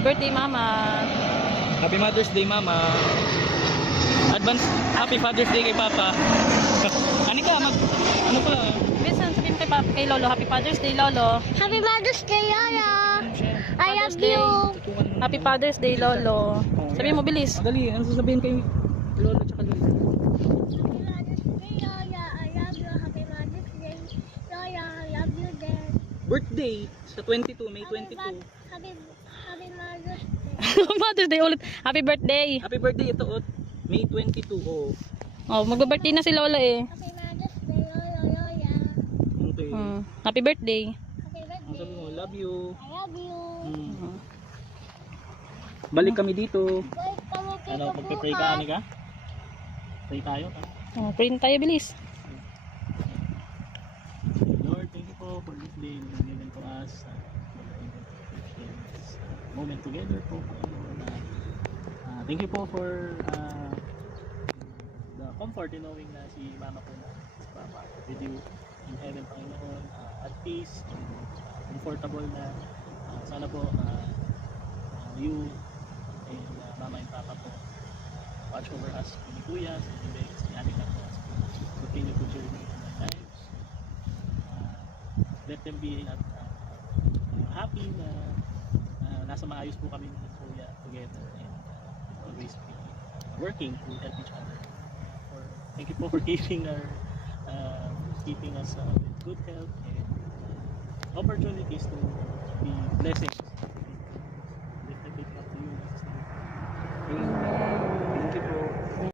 birthday, Mama. Happy Mother's Day, Mama. Advance Happy Father's Day kay Papa. Ano ka? Ano pa? Bisan, sabihin kay Papa, kay Lolo, Happy Father's Day, Lolo. Happy Mother's Day, Lola. I Father's love Day. you. Happy Father's Day, Lolo. Sabihin mo, bilis. Dali, ano sasabihin kay Lolo tsaka Lola? Happy Mother's Day, Lola. I love you. Happy Mother's Day, Lola. I love you, Dad. Birthday sa 22, May 22. Happy Mother's Day. Mother's Day ulit. Happy birthday. Happy birthday ito, May 22. Oh. Oh, mag-birthday na si Lola eh. Happy Mother's Day, Lola. Okay. Happy birthday. Happy Ang birthday. sabi mo, love you. I love you. Balik kami dito. Bye, kami dito Ano, magpe-pray ka, bukas. Anika? Pray tayo. Oh, print tayo, bilis. Lord, thank you po for this day na given to us. This moment together po, Panginoon. Thank you po for the comfort in knowing na si Mama po na si Papa with you in heaven, Panginoon. At peace, comfortable na. Sana po you and Mama and Papa po watch over us, ni Kuya, si Bex, si Anika po as we continue to journey in our lives. Let them be happy na nasa maayos po kami ni Kuya together and always be working to help each other. Thank you po for keeping keeping us with good health and opportunities to be blessings